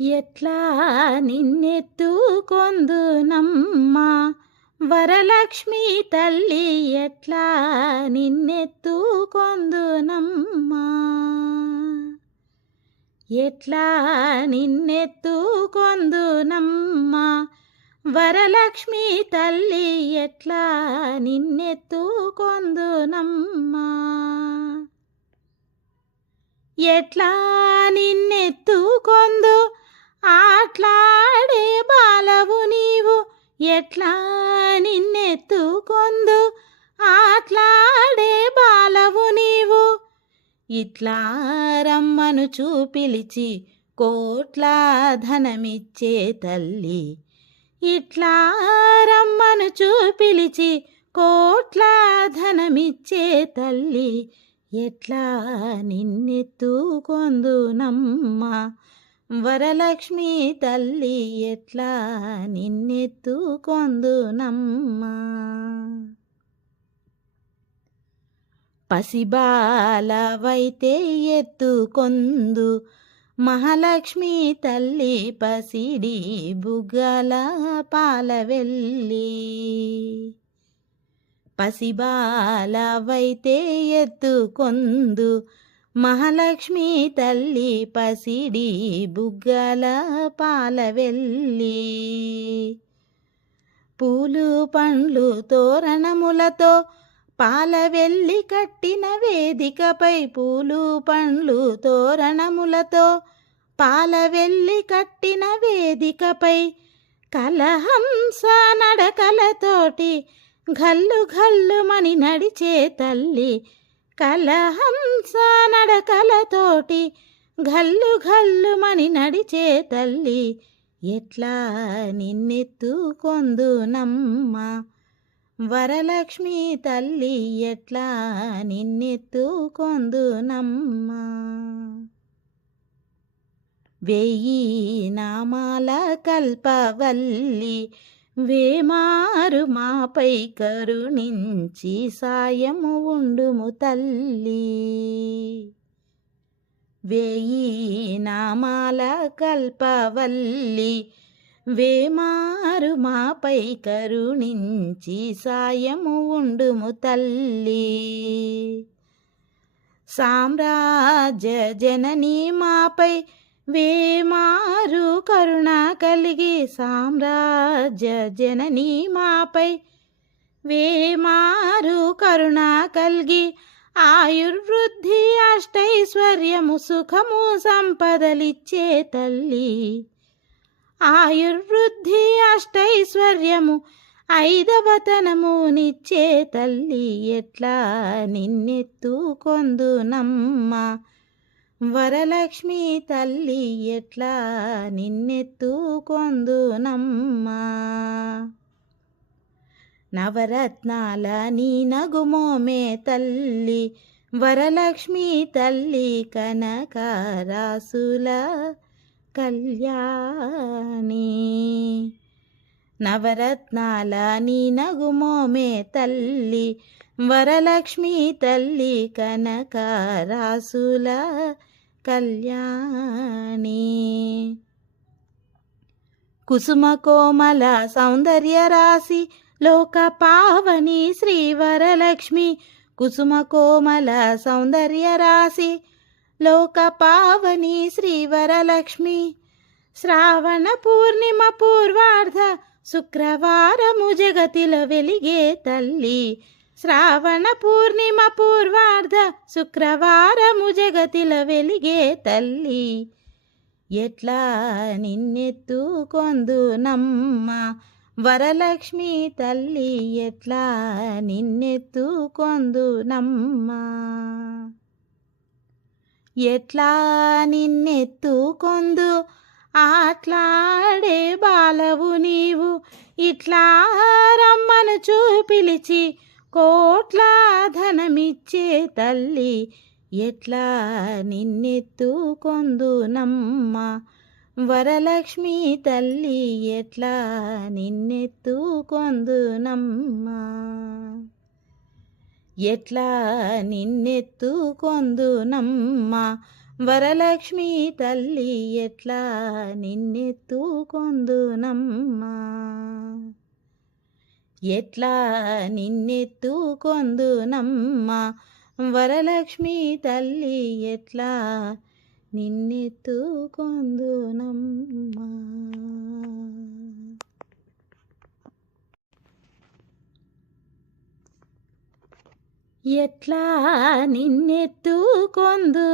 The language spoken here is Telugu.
ఎట్లా నిన్నెత్తుకొందునమ్మా వరలక్ష్మి తల్లి, ఎట్లా నిన్నెత్తుకొందునమ్మా, ఎట్లా నిన్నెత్తుకొందునమ్మా వరలక్ష్మి తల్లి, ఎట్లా నిన్నెత్తుకొందునమ్మా, ఎట్లా నిన్నెత్తుకొందు ఆట్లాడే బాలవు నీవు, ఎట్లా నిన్నెత్తుకొందు ఆట్లాడే బాలవు నీవు, ఇట్లా రమ్మను చూపిలిచి కోట్ల ధనమిచ్చే తల్లి, ఇట్లా రమ్మను చూపిలిచి కోట్ల ధనమిచ్చే తల్లి, ఎట్లా నిన్నెత్తుకొందునమ్మా వరలక్ష్మి తల్లి, ఎట్లా నిన్నెత్తుకొందునమ్మా. పసిబాలవైతే ఎత్తుకొందు మహాలక్ష్మి తల్లి, పసిడి బుగ్గల పాలవెల్లి, పసిబాలవైతే ఎత్తుకొందు మహాలక్ష్మి తల్లి, పసిడి బుగ్గల పాలవెల్లి, పూలు పండ్లు తోరణములతో పాలవెల్లి కట్టిన వేదికపై, పూలు పండ్లు తోరణములతో పాలవెల్లి కట్టిన వేదికపై, కలహంస నడకలతోటి గల్లు గల్లుమని నడిచే తల్లి, కలహంస నడకలతోటి గల్లు గల్లుమని నడిచే తల్లి, ఎట్లా నిన్నెత్తుకొందునమ్మా వరలక్ష్మి తల్లి, ఎట్లా నిన్నెత్తుకొందునమ్మా. వేయి నామాల కల్పవల్లి, వేమారు మాపై కరుణించి సాయము ఉండుము తల్లి, వేయి నామాల కల్పవల్లి, వేమారు మాపై కరుణించి సాయము ఉండుము తల్లి, సామ్రాజ్య జనని మాపై వేమారు కరుణ కలిగి, సామ్రాజ్య జనని మాపై వేమారు కరుణ కలిగి, ఆయుర్వృద్ధి అష్టైశ్వర్యము సుఖము సంపదలిచ్చే తల్లి, ఆయుర్వృద్ధి అష్టైశ్వర్యము ఐదవతనమునిచ్చే తల్లి, ఎట్లా నిన్నెత్తుకొందునమ్మా వరలక్ష్మి తల్లి, ఎట్లా నిన్నెత్తుకొందునమ్మా. నవరత్నాల నీ నగుమోమే తల్లి, వరలక్ష్మి తల్లి, కనకరాసుల కళ్యాణి, నవరత్నాల నీ నగుమోమే తల్లి, వరలక్ష్మి తల్లి, కనకరాసుల కళ్యాణి, కుసుమ కోమల సౌందర్య రాశి లోక పావని శ్రీ వరలక్ష్మి, కుసుమ కోమల సౌందర్య రాశి లోక పావని శ్రీ వరలక్ష్మి, శ్రావణ పూర్ణిమ పూర్వార్ధ శుక్రవారము జగతిలో వెలిగే తల్లి, శ్రావణ పూర్ణిమ పూర్వార్ధ శుక్రవారము జగతిలో వెలిగే తల్లి, ఎట్లా నిన్నెత్తుకొందునమ్మా వరలక్ష్మి తల్లి, ఎట్లా నిన్నెత్తుకొందునమ్మా, ఎట్లా నిన్నెత్తుకొందు ఆట్లాడే బాలవు నీవు, ఇట్లా రమ్మను చూపిలిచి కోట్ల ధనమిచ్చే తల్లి, ఎట్లా నిన్నెత్తుకొందునమ్మా వరలక్ష్మి తల్లి, ఎట్లా నిన్నెత్తుకొందునమ్మా, ఎట్లా నిన్నెత్తుకొందునమ్మా వరలక్ష్మి తల్లి ఎట్లా నిన్నెత్తుకొందునమ్మా ఎట్లా నిన్నెత్తుకొందునమ్మా వరలక్ష్మి తల్లి ఎట్లా నిన్నెత్తుకొందునమ్మా. ఎట్లా నిన్నెత్తుకొందు